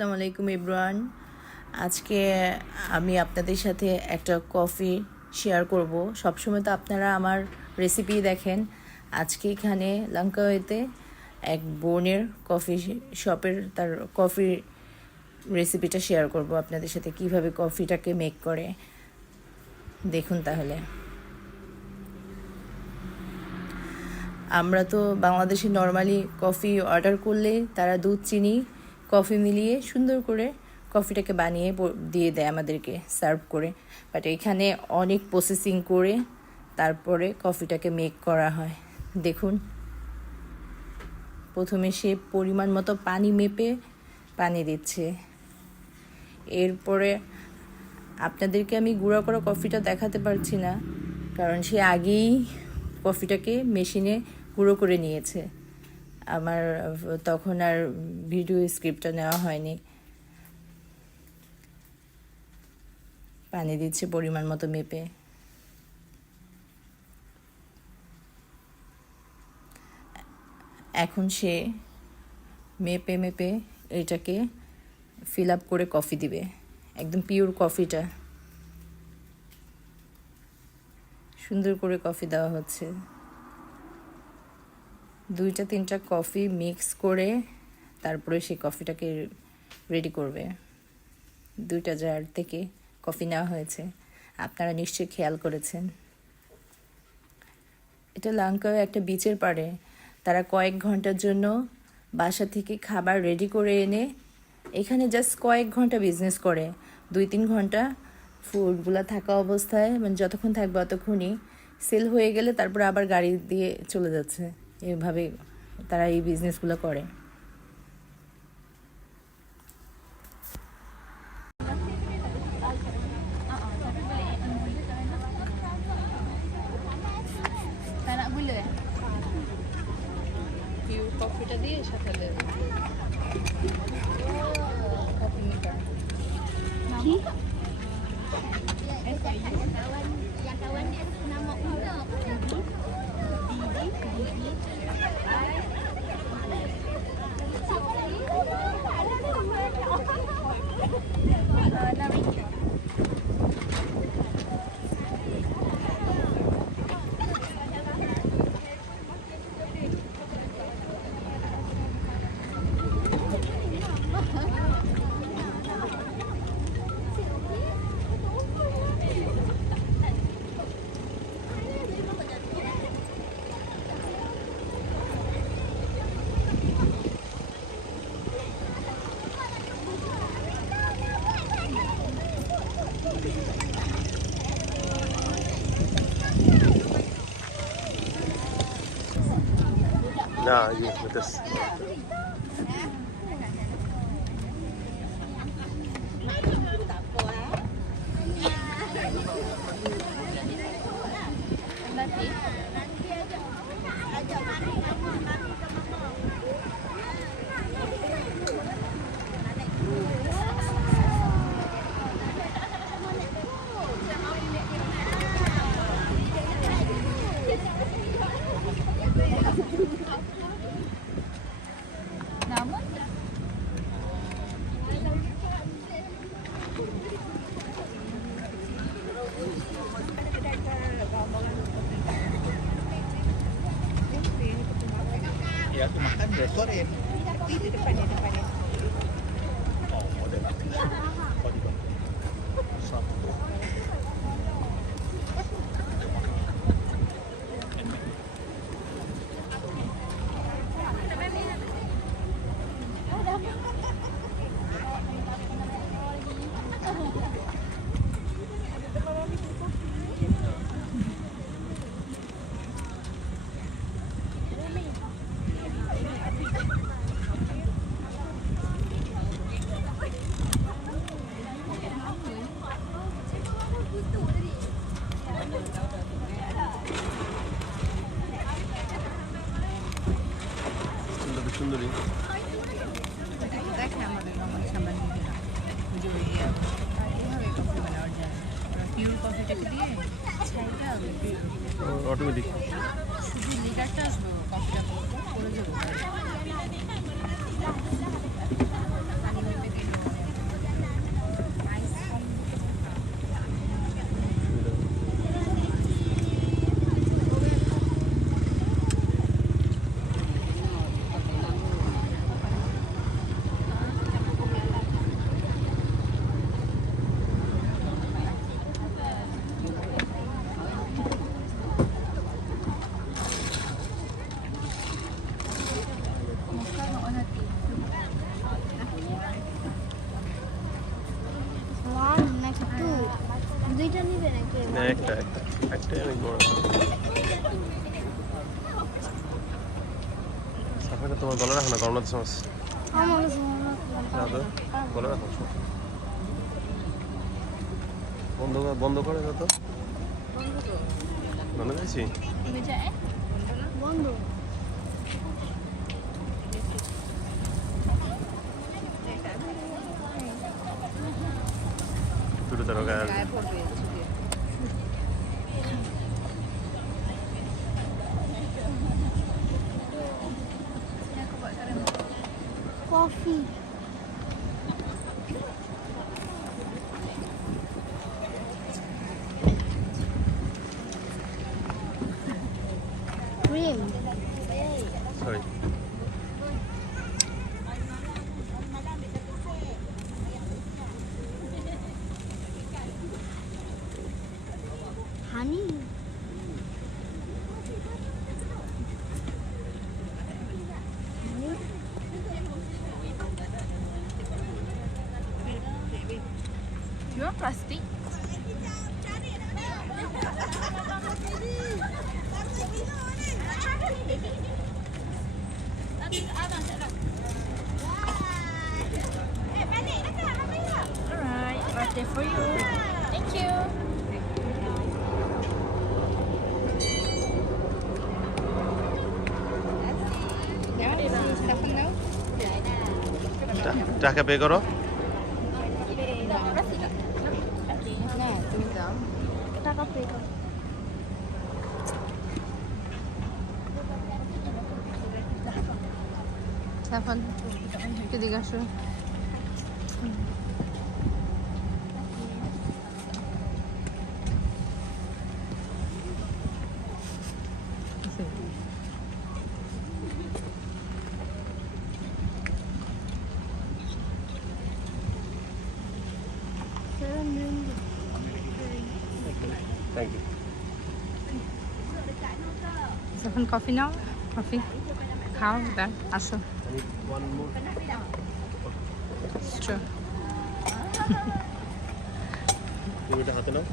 আসসালামু আলাইকুম এভরিওয়ান। আজকে আমি আপনাদের সাথে একটা কফি শেয়ার করব। সবসময় তো আপনারা আমার রেসিপি দেখেন। আজকে এখানে লঙ্কাওয়েতে এক বোনের কফি শপের তার কফি রেসিপিটা শেয়ার করব আপনাদের সাথে, কিভাবে কফিটাকে মেক করে। দেখুন তাহলে। আমরা তো বাংলাদেশে নর্মালি কফি অর্ডার করলে তারা দুধ চিনি কফি মিলিয়ে সুন্দর করে কফিটাকে বানিয়ে দিয়ে দেয় আমাদেরকে সার্ভ করে। বাট এখানে অনেক প্রসেসিং করে তারপরে কফিটাকে মেক করা হয়। দেখুন, প্রথমে সে পরিমাণ মতো পানি মেপে পানি দিচ্ছে। এরপরে আপনাদেরকে আমি গুঁড়া করা কফিটা দেখাতে পারছি না, কারণ সে আগেই কফিটাকে মেশিনে গুঁড়ো করে নিয়েছে। আমার তখন আর ভিডিও স্ক্রিপ্টটা নেওয়া হয়নি। পানি দিচ্ছে পরিমাণ মতো মেপে। এখন সে মেপে মেপে এটাকে ফিল আপ করে কফি দিবে, একদম পিওর কফিটা। সুন্দর করে কফি দেওয়া হচ্ছে। 2-3টা কফি মিক্স করে তারপরে সেই কফিটাকে রেডি করবে। 2টা জার থেকে কফি নেওয়া হয়েছে, আপনারা নিশ্চয়ই খেয়াল করেছেন। এটা লঙ্কাও একটা বিচের পাড়ে। তারা কয়েক ঘন্টার জন্য বাসা থেকে খাবার রেডি করে এনে এখানে জাস্ট কয়েক ঘন্টা বিজনেস করে। 2-3 ঘন্টা ফুডগুলো থাকা অবস্থায়, মানে যতক্ষণ থাকবে ততক্ষণই সেল হয়ে গেলে তারপর আবার গাড়ি দিয়ে চলে যাচ্ছে। এভাবে তারা এই বিজনেসগুলো করে। কফিটা দিয়ে সাথে coffee maker yang kawan dia nama Una Didi Nah, iya, betul. Ya, aku makan restoran. Di depannya. Oh, ada lah. Oh, di bawah. Satu. সুন্দরী দেখে আমাদের মামার সামনে নিজেরা জড়িয়ে এইভাবে কফি বানাওয়ার যায়। পিওর কফিটাকে দিয়ে ছাইটা হবে অটোমেটিক। শুধু লিটারটা আসবো, কফিটা করে যাবো। পানি মেপে দিল না একটাই অনেক বড়। সাফাইটা তোমার গলা রাখো না, গরম লাগছে আমার। গলা রাখো, বন্ধ করে দাও তো। বন্ধ করেছি। বন্ধু দুটো তারও গায়ে গায়ে পড়বে ছুটে। Coffee cream sorry. Honey You want plastic? Alright, birthday for you. Thank you. টাকা পে করো। না তুমি দাও। টাকা পে কর সাফান এদিকে আসো। Thank you. সাফান কফি নাও, কফি খাও, দেন আসো। One more. Sure. তুমি এটা হাতে নাও।